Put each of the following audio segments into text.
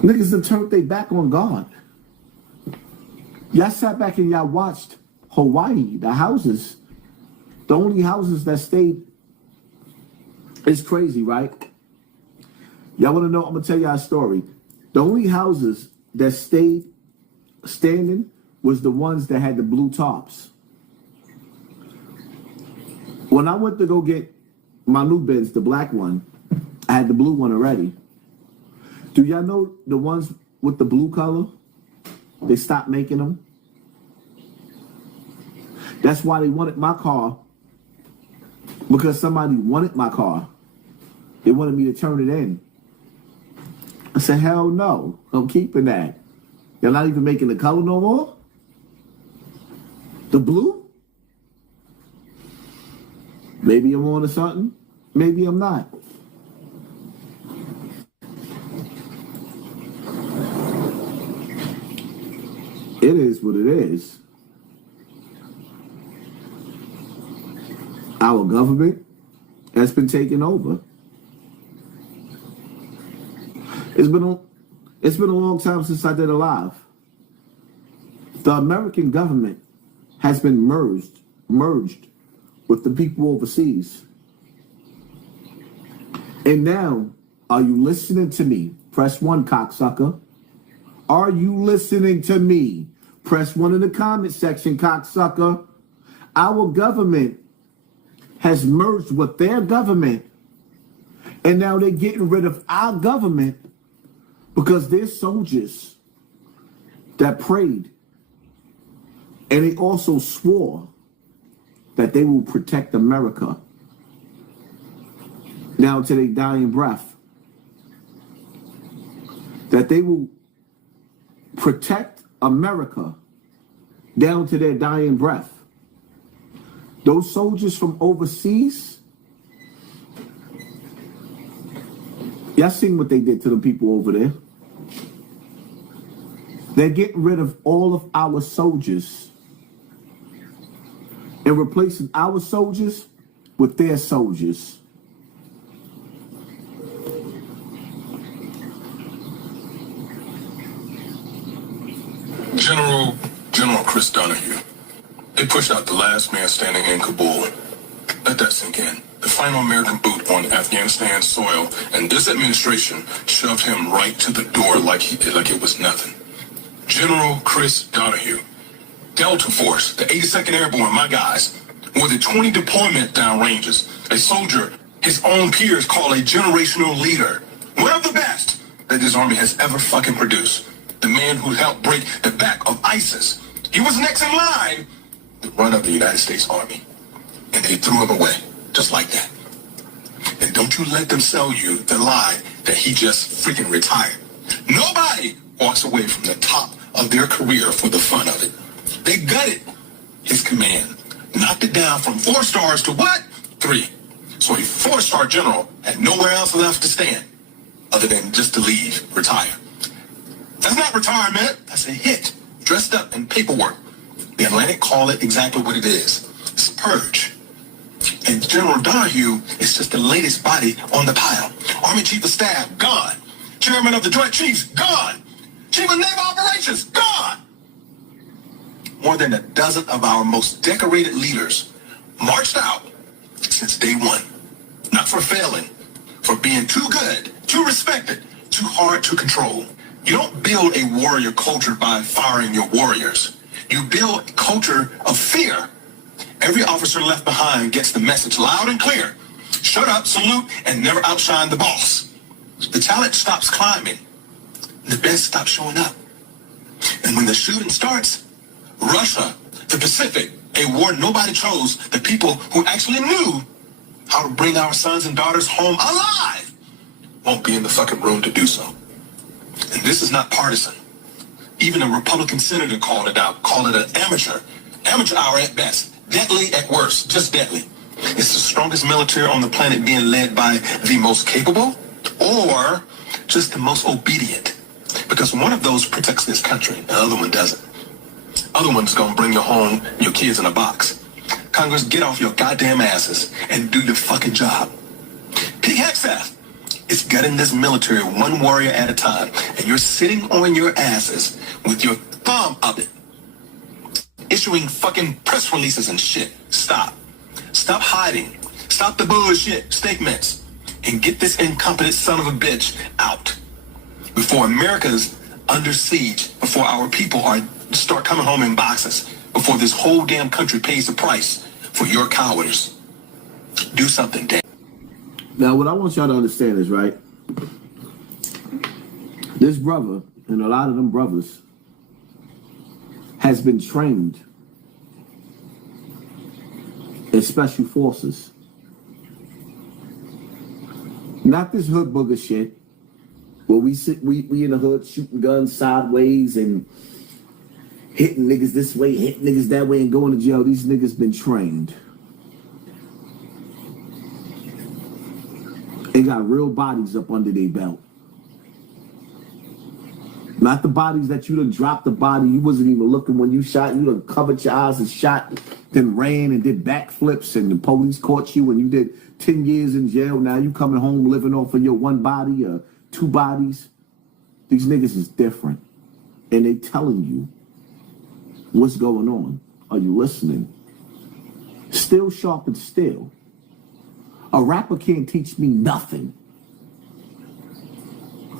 Niggas done turned their back on God. Y'all sat back and y'all watched Hawaii, the houses. The only houses that stayed. It's crazy, right? Y'all want to know? I'm going to tell y'all a story. The only houses that stayed standing was the ones that had the blue tops. When I went to go get my new Benz, the black one, I had the blue one already. Do y'all know the ones with the blue color? They stopped making them. That's why they wanted my car. Because somebody wanted my car. They wanted me to turn it in. I said, hell no. I'm keeping that. They're not even making the color no more? The blue? Maybe I'm on to something. Maybe I'm not. It is what it is. Our government has been taken over. It's been a long time since I did a live. The American government has been merged with the people overseas. And now, are you listening to me? Press 1, cocksucker. Are you listening to me? Press 1 in the comment section, cocksucker. Our government has merged with their government, and now they're getting rid of our government because they're soldiers that prayed, and they also swore that they will protect America down to their dying breath, that they will protect America down to their dying breath. Those soldiers from overseas, y'all seen what they did to the people over there. They're getting rid of all of our soldiers and replacing our soldiers with their soldiers. General Chris Donahue. They pushed out the last man standing in Kabul. Let that sink in. The final American boot on Afghanistan soil, and this administration shoved him right to the door like it was nothing. General Chris Donahue. Delta Force, the 82nd Airborne, my guys. More than 20 deployment downranges. A soldier his own peers call a generational leader. One of the best that this army has ever fucking produced. The man who helped break the back of ISIS. He was next in line to run of the United States Army. And they threw him away, just like that. And don't you let them sell you the lie that he just freaking retired. Nobody walks away from the top of their career for the fun of it. They gutted his command. Knocked it down from 4 stars to what? 3. So a 4-star general had nowhere else left to stand other than just to leave, retire. That's not retirement. That's a hit, dressed up in paperwork. The Atlantic call it exactly what it is. It's a purge. And General Donahue is just the latest body on the pile. Army Chief of Staff, gone. Chairman of the Joint Chiefs, gone. Chief of Naval Operations, gone. More than a dozen of our most decorated leaders marched out since day one. Not for failing, for being too good, too respected, too hard to control. You don't build a warrior culture by firing your warriors. You build a culture of fear. Every officer left behind gets the message loud and clear. Shut up, salute, and never outshine the boss. The talent stops climbing. The best stop showing up. And when the shooting starts, Russia, the Pacific, a war nobody chose, the people who actually knew how to bring our sons and daughters home alive, won't be in the fucking room to do so. And this is not partisan. Even a Republican senator called it out, called it an amateur hour at best, deadly at worst, just deadly. It's the strongest military on the planet being led by the most capable or just the most obedient. Because one of those protects this country, the other one doesn't. Other one's gonna bring you home your kids in a box. Congress, get off your goddamn asses and do your fucking job. Pete Hegseth, is gutting this military one warrior at a time. And you're sitting on your asses with your thumb up it, issuing fucking press releases and shit. Stop. Stop hiding. Stop the bullshit statements. And get this incompetent son of a bitch out. Before America's under siege, before our people start coming home in boxes, before this whole damn country pays the price for your cowardice. Do something, damn. Now, what I want y'all to understand is, right, this brother, and a lot of them brothers, has been trained in special forces. Not this hood booger shit, where we in the hood shooting guns sideways and hitting niggas this way, hitting niggas that way, and going to jail. These niggas been trained. They got real bodies up under their belt. Not the bodies that you done dropped the body. You wasn't even looking when you shot. You done covered your eyes and shot, then ran and did backflips, and the police caught you and you did 10 years in jail. Now you coming home living off of your one body or two bodies. These niggas is different. And they telling you what's going on. Are you listening? Still sharp and still. A rapper can't teach me nothing.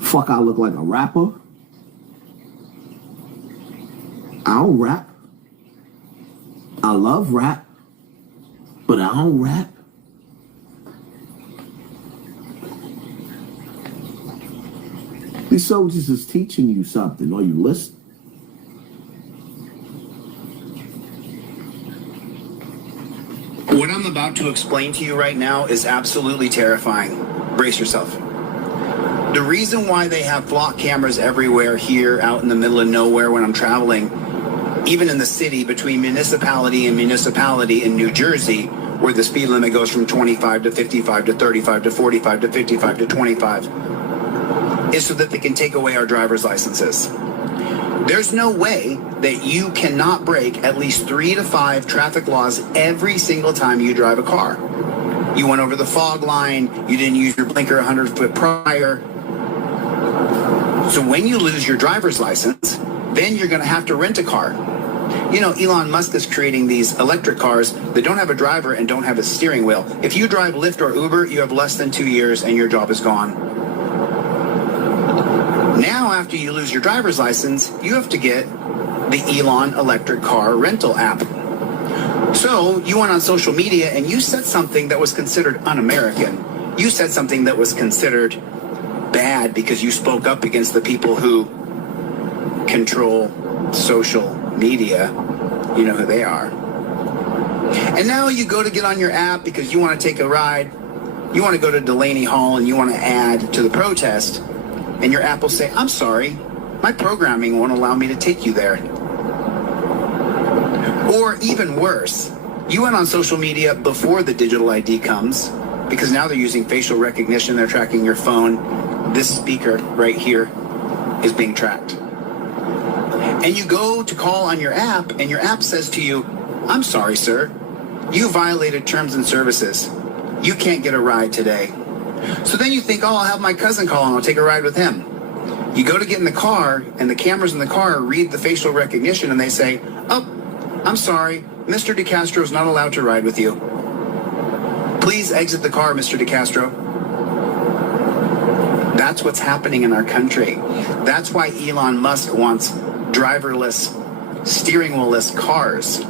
Fuck, I look like a rapper. I don't rap. I love rap, but I don't rap. These soldiers is teaching you something. Are you listening? What I'm about to explain to you right now is absolutely terrifying. Brace yourself. The reason why they have flock cameras everywhere here out in the middle of nowhere when I'm traveling, even in the city between municipality and municipality in New Jersey, where the speed limit goes from 25 to 55 to 35 to 45 to 55 to 25, is so that they can take away our driver's licenses. There's no way that you cannot break at least 3 to 5 traffic laws every single time you drive a car. You went over the fog line, you didn't use your blinker 100 foot prior. So when you lose your driver's license, then you're going to have to rent a car. You know, Elon Musk is creating these electric cars that don't have a driver and don't have a steering wheel. If you drive Lyft or Uber, you have less than 2 years and your job is gone. Now, after you lose your driver's license, you have to get the Elon electric car rental app. So you went on social media and you said something that was considered un-American. You said something that was considered bad because you spoke up against the people who control social media. You know who they are. And now you go to get on your app because you want to take a ride. You want to go to Delaney Hall and you want to add to the protest. And your app will say, I'm sorry, my programming won't allow me to take you there. Or even worse, you went on social media before the digital ID comes, because now they're using facial recognition, they're tracking your phone. This speaker right here is being tracked. And you go to call on your app, and your app says to you, I'm sorry, sir, you violated terms and services. You can't get a ride today. So then you think, oh, I'll have my cousin call and I'll take a ride with him. You go to get in the car, and the cameras in the car read the facial recognition, and they say, oh, I'm sorry, Mr. DeCastro is not allowed to ride with you. Please exit the car, Mr. DeCastro. That's what's happening in our country. That's why Elon Musk wants driverless, steering wheel-less cars.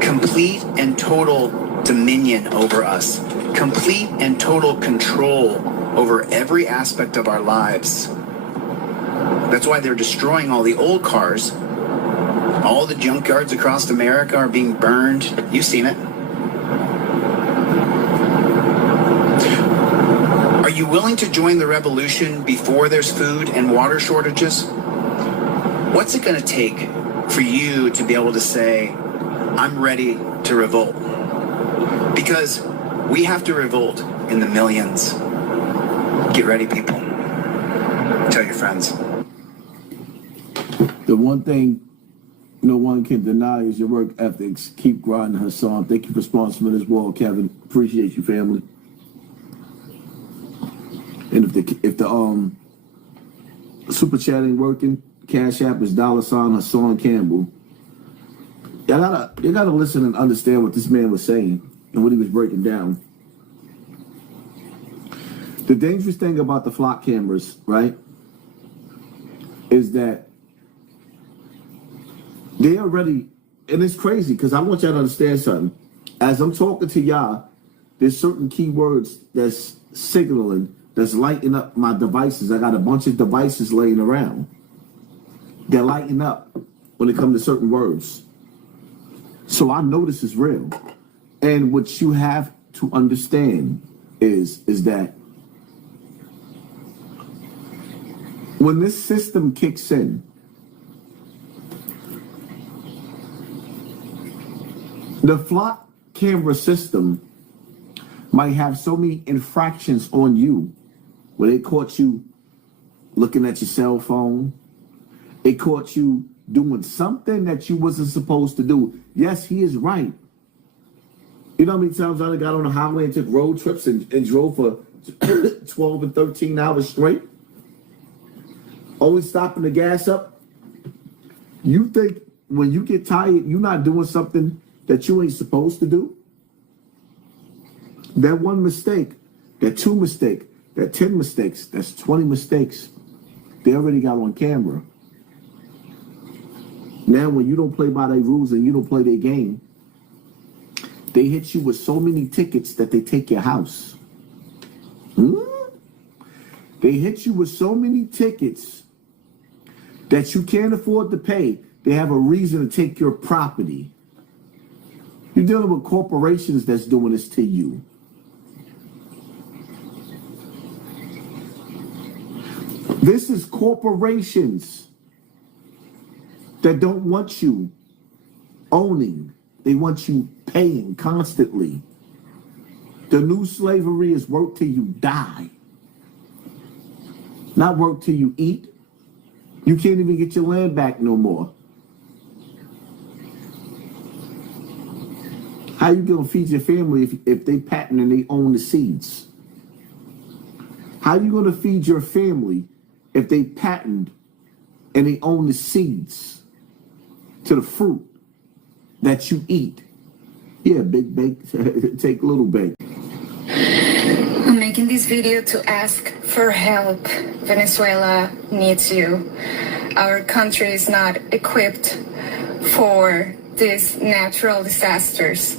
Complete and total dominion over us. Complete and total control over every aspect of our lives. That's why they're destroying all the old cars. All the junkyards across America are being burned. You've seen it. Are you willing to join the revolution before there's food and water shortages? What's it going to take for you to be able to say, I'm ready to revolt? Because we have to revolt in the millions. Get ready, people. Tell your friends. The one thing no one can deny is your work ethics. Keep grinding, Hassan. Thank you for sponsoring this wall, Kevin. Appreciate you, family. And if the super chat ain't working, Cash App is $ Hassan Campbell. You gotta listen and understand what this man was saying and what he was breaking down. The dangerous thing about the flock cameras, right, is that they already, and it's crazy because I want y'all to understand something. As I'm talking to y'all, there's certain keywords that's signaling, that's lighting up my devices. I got a bunch of devices laying around. They're lighting up when it comes to certain words. So I know this is real. And what you have to understand is that when this system kicks in, the flock camera system might have so many infractions on you where they caught you looking at your cell phone. It caught you doing something that you wasn't supposed to do. Yes, he is right. You know how many times I got on the highway and took road trips and drove for 12 and 13 hours straight? Always stopping the gas up. You think when you get tired, you're not doing something that you ain't supposed to do? That one mistake, that two mistake, that 10 mistakes, that's 20 mistakes. They already got on camera. Now, when you don't play by their rules and you don't play their game, they hit you with so many tickets that they take your house. They hit you with so many tickets that you can't afford to pay. They have a reason to take your property. You're dealing with corporations that's doing this to you. This is corporations that don't want you owning. They want you paying constantly. The new slavery is work till you die. Not work till you eat. You can't even get your land back no more. How you gonna feed your family if they patent and they own the seeds? How you gonna feed your family if they patent and they own the seeds to the fruit that you eat? Yeah, big bake, take little bake. I'm making this video to ask for help. Venezuela needs you. Our country is not equipped for these natural disasters,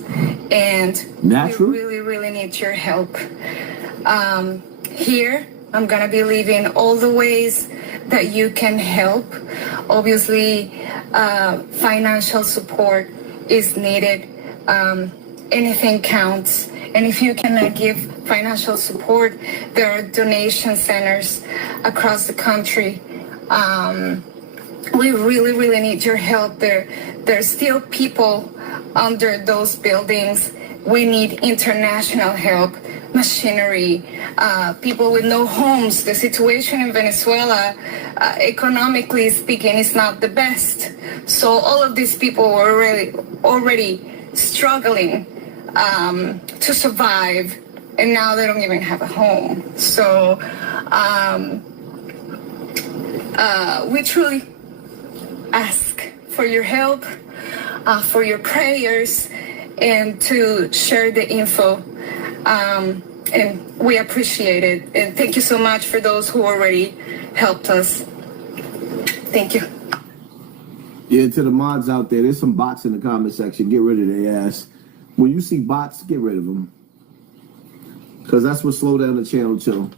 and Natural? we really need your help. Here, I'm gonna be leaving all the ways that you can help. Obviously, financial support is needed. Anything counts. And if you cannot give financial support, there are donation centers across the country. We really need your help. There's still people under those buildings. We need international help, machinery, people with no homes. The situation in Venezuela, economically speaking, is not the best. So all of these people were already struggling to survive, and now they don't even have a home. So we truly ask for your help, for your prayers, and to share the info. And we appreciate it. And thank you so much for those who already helped us. Thank you. Yeah, to the mods out there, there's some bots in the comment section. Get rid of their ass. When you see bots, get rid of them. Because that's what slow down the channel too.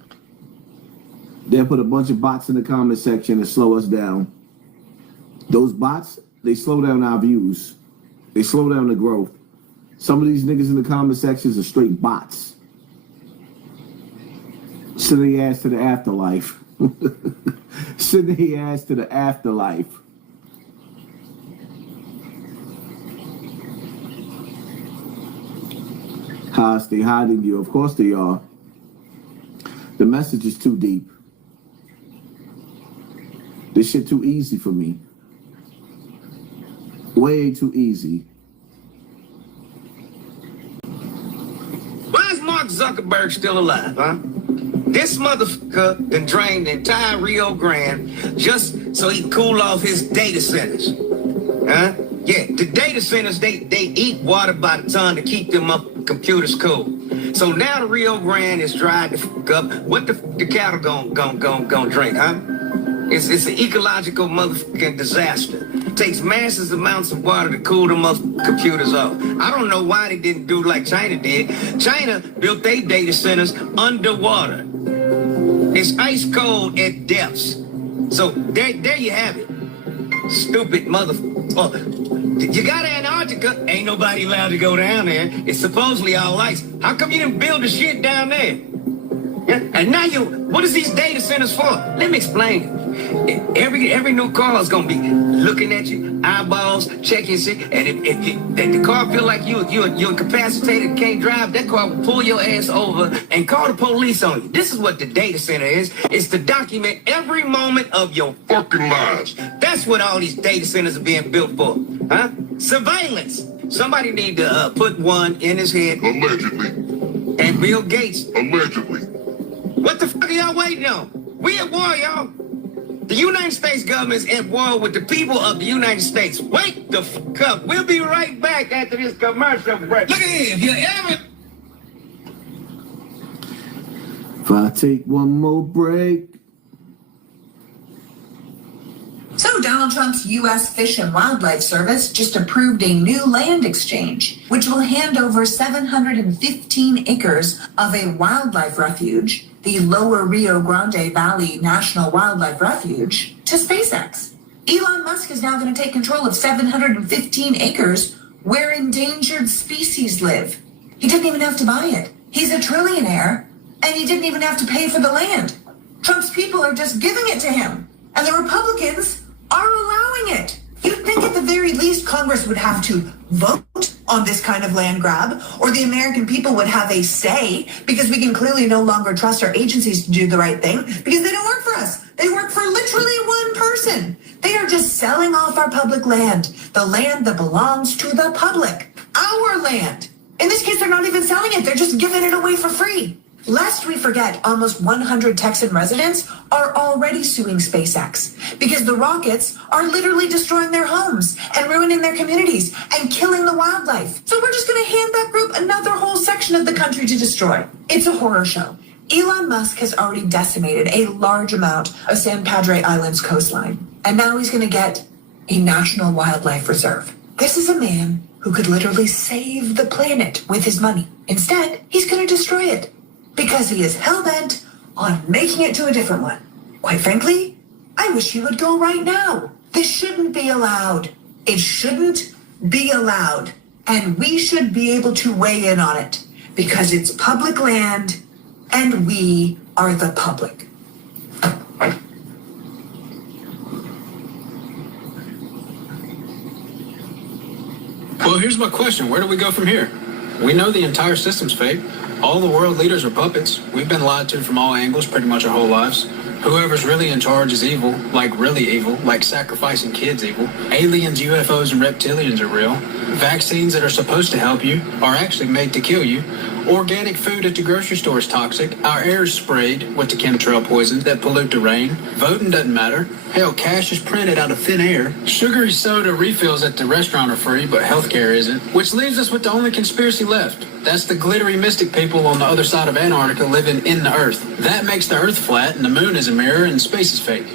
They'll put a bunch of bots in the comment section and slow us down. Those bots, they slow down our views. They slow down the growth. Some of these niggas in the comment sections are straight bots. Send their ass to the afterlife. Send their ass to the afterlife. They hiding you. Of course they are. The message is too deep. This shit too easy for me. Way too easy. Why is Mark Zuckerberg still alive, huh? This motherfucker done drained the entire Rio Grande just so he can cool off his data centers. Huh? Yeah, the data centers, they eat water by the ton to keep them computers cool. So now the Rio Grande is dried the fuck up. What the cattle gonna drink, huh? It's an ecological motherfucking disaster. It takes massive amounts of water to cool them computers off. I don't know why they didn't do like China did. China built their data centers underwater. It's ice cold at depths. So there you have it. Stupid motherfucker. Oh, you got Antarctica. Ain't nobody allowed to go down there. It's supposedly all ice. How come you didn't build the shit down there? Yeah? And now what is these data centers for? Let me explain it. Every new car is gonna be looking at you, eyeballs, checking shit, and if the car feel like you're incapacitated, can't drive, that car will pull your ass over and call the police on you. This is what the data center is. It's to document every moment of your fucking lives. That's what all these data centers are being built for, huh? Surveillance. Somebody need to put one in his head. Allegedly. And Bill Gates. Allegedly. What the fuck are y'all waiting on? We at war, y'all. The United States government is at war with the people of the United States. Wake the fuck up. We'll be right back after this commercial break. Look at here, if you ever... If I take one more break. So Donald Trump's U.S. Fish and Wildlife Service just approved a new land exchange, which will hand over 715 acres of a wildlife refuge, the Lower Rio Grande Valley National Wildlife Refuge, to SpaceX. Elon Musk is now going to take control of 715 acres where endangered species live. He didn't even have to buy it. He's a trillionaire, and he didn't even have to pay for the land. Trump's people are just giving it to him, and the Republicans are allowing it. You'd think at the very least Congress would have to vote on this kind of land grab, or the American people would have a say, because we can clearly no longer trust our agencies to do the right thing because they don't work for us. They work for literally one person. They are just selling off our public land, the land that belongs to the public, our land. In this case, they're not even selling it. They're just giving it away for free. Lest we forget, almost 100 Texan residents are already suing SpaceX because the rockets are literally destroying their homes and ruining their communities and killing the wildlife. So we're just going to hand that group another whole section of the country to destroy. It's a horror show. Elon Musk has already decimated a large amount of San Padre Island's coastline, and now he's going to get a national wildlife reserve. This is a man who could literally save the planet with his money. Instead, he's going to destroy it, because he is hell-bent on making it to a different one. Quite frankly, I wish he would go right now. This shouldn't be allowed. It shouldn't be allowed. And we should be able to weigh in on it, because it's public land, and we are the public. Well, here's my question. Where do we go from here? We know the entire system's fake. All the world leaders are puppets. We've been lied to from all angles pretty much our whole lives. Whoever's really in charge is evil, like really evil, like sacrificing kids evil. Aliens, UFOs, and reptilians are real. Vaccines that are supposed to help you are actually made to kill you. Organic food at the grocery store is toxic. Our air is sprayed with the chemtrail poisons that pollute the rain. Voting doesn't matter. Hell, cash is printed out of thin air. Sugary soda refills at the restaurant are free, but healthcare isn't. Which leaves us with the only conspiracy left. That's the glittery mystic people on the other side of Antarctica living in the Earth. That makes the Earth flat, and the moon is a mirror, and space is fake.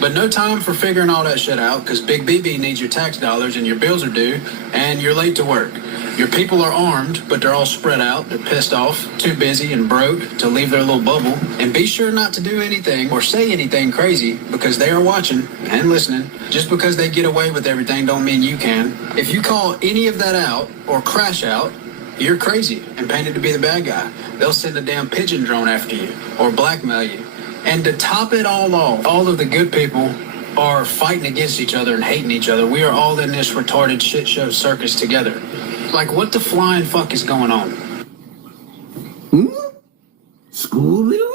But no time for figuring all that shit out, because Big BB needs your tax dollars, and your bills are due, and you're late to work. Your people are armed, but they're all spread out. They're pissed off, too busy and broke to leave their little bubble. And be sure not to do anything or say anything crazy, because they are watching and listening. Just because they get away with everything don't mean you can. If you call any of that out or crash out, you're crazy and painted to be the bad guy. They'll send a damn pigeon drone after you or blackmail you. And to top it all off, all of the good people are fighting against each other and hating each other. We are all in this retarded shit show circus together. Like, what the flying fuck is going on? Scooby-Doo?